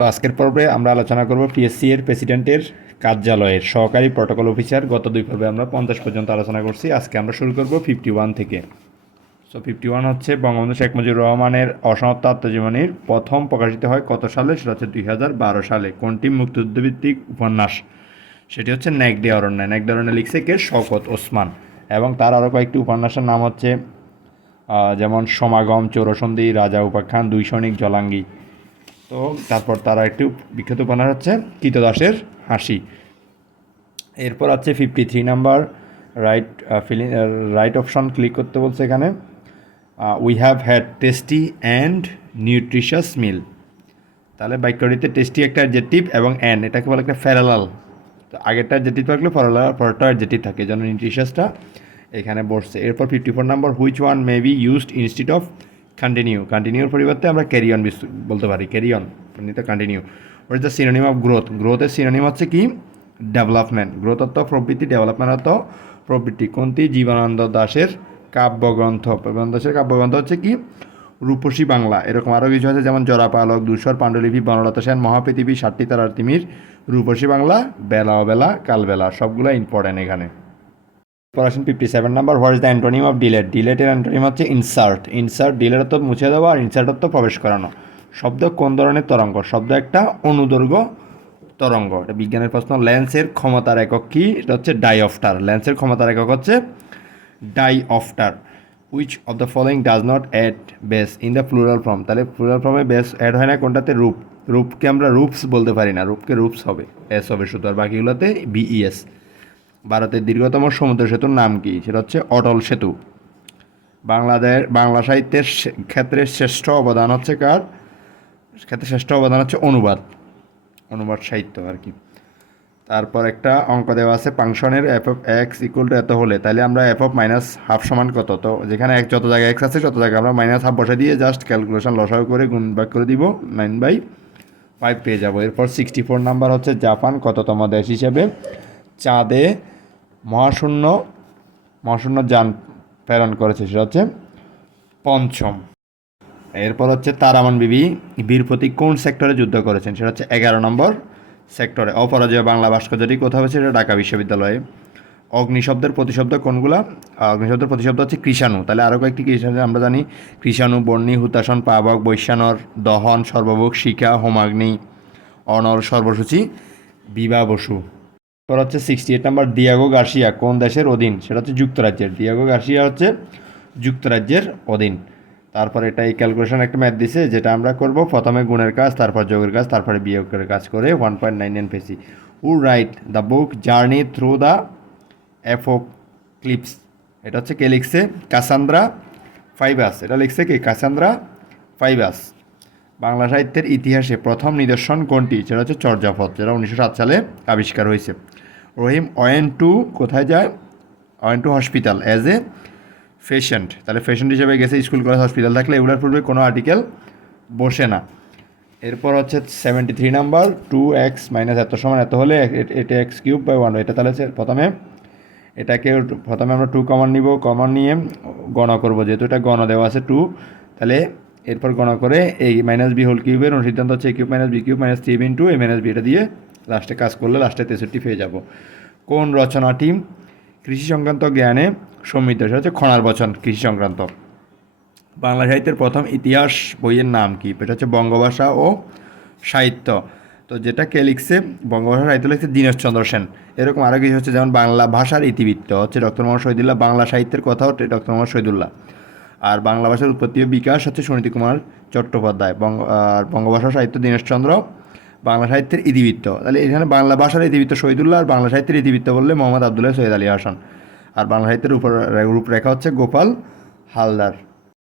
তো আজকের পর্বে আমরা আলোচনা করব পিএসসি এর প্রেসিডেন্টের কার্যালয়ের সহকারী প্রটোকল অফিসার। গত দুই পর্বে আমরা 50 পর্যন্ত আলোচনা করছি। আজকে আমরা শুরু করব 51 থেকে। সো 51 হচ্ছে বঙ্গবন্ধু শেখ মুজিবুর রহমানের অসমাপ্ত আত্মজীবনীর প্রথম প্রকাশিত হয় কত সালে? সেটা হচ্ছে 2012 সালে। কোনটি মুক্তিযুদ্ধভিত্তিক উপন্যাস? সেটি হচ্ছে নেকড়ে অরণ্য। নেকড়ে অরণ্য লিখছে কে? শওকত ওসমান। এবং তার আরও কয়েকটি উপন্যাসের নাম হচ্ছে যেমন সমাগম, চৌরসন্ধি, রাজা উপাখ্যান, দুই সৈনিক, জলাঙ্গি। তো তারপর তারা একটি বিখ্যাত উপন্যাস হচ্ছে কৃতদাসের হাসি। এরপর আছে 53 নাম্বার রাইট অপশন ক্লিক করতে বলছে এখানে। We have had tasty and nutritious meal. তাহলে বাক্যটিতে টেস্টি একটা অ্যাডজেক্টিভ এবং অ্যান্ড এটাকে বলে একটা প্যারালাল। তো আগেরটা অ্যাডজেক্টিভ থাকলে পরেরটা অ্যাডজেক্টিভ থাকে, যেন নিউট্রিশাসটা এখানে বসছে। এরপর 54 number which one may be used instead of continue. কন্টিনিউর পরিবর্তে আমরা ক্যারি অন বলতে পারি। ক্যারি অন তো continue. Or is the synonym of growth. গ্রোথের সিনোনিম হচ্ছে কি? ডেভেলপমেন্ট। গ্রোথ অর্থ প্রবৃত্তি, ডেভেলপমেন্ট অর্থ প্রবৃত্তি। কোনটি? জীবনানন্দ দাশের কাব্যগ্রন্থ। দাশের কাব্যগ্রন্থ হচ্ছে কি? রূপসী বাংলা। এরকম আরও কিছু আছে, যেমন জরাপালক, ধূসর, পাণ্ডুলিপি, বনলতা সেন, মহাপৃথিবী, সাতটি তারার তিমির, রূপসী বাংলা, বেলা অবেলা, কালবেলা। সবগুলো ইম্পর্টেন্ট এখানে। পড়াশোনা 57 number what is the antonym of delete. ডিলেটের অ্যান্টোনিম হচ্ছে ইনসার্ট। ডিলেট অর্থ মুছে দেওয়া, আর ইনসার্ট অর্থ প্রবেশ করানো। শব্দ কোন ধরনের তরঙ্গ? শব্দ একটা অনুদৈর্ঘ্য তরঙ্গ। এটা বিজ্ঞানের প্রশ্ন। লেন্সের ক্ষমতার একক কি? এটা হচ্ছে ডাইঅপ্টার। লেন্সের ক্ষমতার একক হচ্ছে diopter. Which of the following does not add base in the plural form. তাহলে প্লুরাল ফর্মে বেস অ্যাড হয় না কোনটাতে? রূপ। রূপকে আমরা রূপস বলতে পারি না, রূপকে রূপস হবে, এস হবে শুধু, আর বাকিগুলোতে বিইএস। ভারতের দীর্ঘতম সমুদ্র সেতুর নাম কি? সেটা হচ্ছে অটল সেতু। বাংলা সাহিত্যের ক্ষেত্রে শ্রেষ্ঠ অবদান হচ্ছে কার? শ্রেষ্ঠ অবদান হচ্ছে অনুবাদ সাহিত্য আর কি। তারপর একটা অঙ্ক দেওয়া আছে, ফাংশনের F of x equal to এত হলে, তাহলে আমরা এফ অফ মাইনাস হাফ সমান কত? তো যেখানে যত জায়গায় এক্স আছে তত জায়গায় আমরা মাইনাস হাফ বসে দিয়ে জাস্ট ক্যালকুলেশন লসাগু করে গুণ ভাগ করে দিব, 9/5 পেয়ে যাবো। এরপর 64 নাম্বার হচ্ছে জাপান কততম দেশ হিসেবে চাঁদে মহাশূন্য যান প্রেরণ করেছে? সেটা হচ্ছে পঞ্চম। এরপর হচ্ছে তারামান বিবি বীর প্রতীক কোন সেক্টরে যুদ্ধ করেছেন? সেটা হচ্ছে 11 নম্বর সেক্টরে। অপরাজেয় বাংলা ভাস্কর্যটি কোথাও হয়েছে? সেটা ঢাকা বিশ্ববিদ্যালয়ে। অগ্নিশব্দের প্রতিশব্দ কোনগুলা? অগ্নিশব্দের প্রতিশব্দ হচ্ছে কৃষাণু। তাহলে আরও কয়েকটি কৃষাণু আমরা জানি, কৃষাণু, বর্ণী, হুতাশন, পাবক, বৈশ্যানর, দহন, সর্বভোগ, শিখা, হোমাগ্নি, অনল, সর্বসূচি, বিভা বসু। এরপর হচ্ছে 68 নাম্বার দিয়াগো গার্সিয়া কোন দেশের অধীন? সেটা হচ্ছে যুক্তরাজ্যের। দিয়াগো গার্সিয়া হচ্ছে যুক্তরাজ্যের অধীন। তারপর এটা এই ক্যালকুলেশন একটা ম্যাথ দিছে, যেটা আমরা করব প্রথমে গুণের কাজ, তারপর যোগের কাজ, তারপরে বিয়োগের কাজ করে 1.99 পেয়েছি। Who wrote the book journey through the apocalypse. এটা হচ্ছে কে লিখছে? কাসান্দ্রা ফাইবাস। এটা লিখছে কে? কাসান্দ্রা ফাইবাস। বাংলা সাহিত্যের ইতিহাসে প্রথম নিদর্শন কোনটি? সেটা হচ্ছে চর্যাপদ, যেটা 1907 সালে আবিষ্কার হয়েছে। রহিম ওয়েন্ট টু কোথায় যায়? Went to hospital as a patient. তাহলে পেশেন্ট হিসেবে গেছে, স্কুল কলেজ হসপিটাল থাকলে এগুলোর পূর্বে কোনো আর্টিকেল বসে না। এরপর হচ্ছে 73 নাম্বার 2x মাইনাস এত সমান এত হলে এটা এক্স কিউব বাই 1। এটা তাহলে প্রথমে আমরা 2 কমন নিব, কমন নিয়ে গণ করব, যেহেতু এটা গণ দেওয়া আছে 2। তাহলে এরপর গণ করে এই মাইনাস বি হোল কিউবের অনুসিদ্ধান্ত হচ্ছে a cube minus b cube minus 3b into a minus b. এটা দিয়ে লাস্টে কাজ করলে লাস্টে 63 পেয়ে যাব। কোন রচনাটি কৃষি সংক্রান্ত জ্ঞানে সমৃদ্ধ? সেটা হচ্ছে খনার বচন কৃষি সংক্রান্ত। বাংলা সাহিত্যের প্রথম ইতিহাস বইয়ের নাম কি? এটা হচ্ছে বঙ্গভাষা ও সাহিত্য। তো যেটা কে লিখছে? বঙ্গভাষা সাহিত্য লিখছে দীনেশচন্দ্র সেন। এরকম আরও কিছু হচ্ছে, যেমন বাংলা ভাষার ইতিবৃত্ত হচ্ছে ডক্টর মোহাম্মদ শহীদুল্লাহ। বাংলা সাহিত্যের কথা হচ্ছে ডক্টর মোহাম্মদ শহীদুল্লাহ। আর বাংলা ভাষার উৎপত্তি ও বিকাশ হচ্ছে সুনীতি কুমার চট্টোপাধ্যায়। আর বঙ্গভাষা সাহিত্য দীনেশচন্দ্র। বাংলা সাহিত্যের ইতিবৃত্ত, তাহলে এখানে বাংলা ভাষার ইতিবৃত্ত শহীদুল্লাহ, আর বাংলা সাহিত্যের ইতিবৃত্ত বললে মোহাম্মদ আবদুল্লাহ সৈয়দ আলী হাসান। আর বাংলা সাহিত্যের রূপরেখা হচ্ছে গোপাল হালদার।